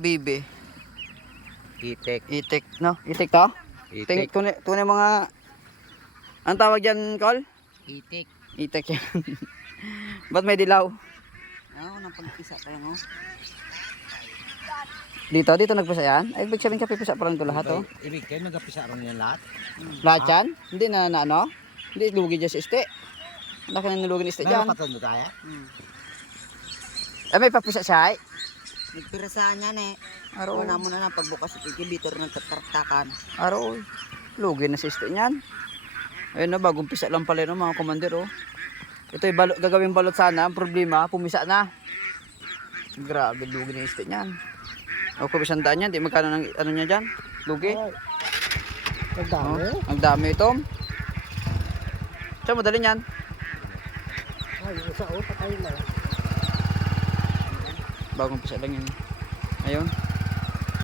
Bibi. Itik. Itik, no? Itik to? Itik. Tunay mga... Ang tawag dyan, Col? Itik. Itik yan. Ba't may dilaw? Oo, napagpisa tayo, no? Dito nagpisa yan? Ay, ibig sabihin kapipisa pa lang ito lahat, oh. Ibig kayo nagpisa ron yan lahat? Lahat yan? Hindi na ano? Hindi, lugi dyan sa iste. Laki na nilugi ng iste dyan. Meron patundo tayo? Ay, may papisa siya, ay. Nagpirasaan yan eh. Araw. Una mo na lang pagbukas ito, bitor ng tatartakan. Araw. Lugi na sa iste niyan. Ayun na, bagong pisa lang pala yun, mga komander, oh. Ito gagawing balot sana. Ang problema, pumisa na. Grabe, lugi na iste niyan. O, kung isang daan yan, di magkano ng ano niya dyan? Lugi. Ang dami? Oh, ang dami ito. Saan mo dalhin yan? Ay, isa o, patay na. Bagong pisa lang yun. Ayun.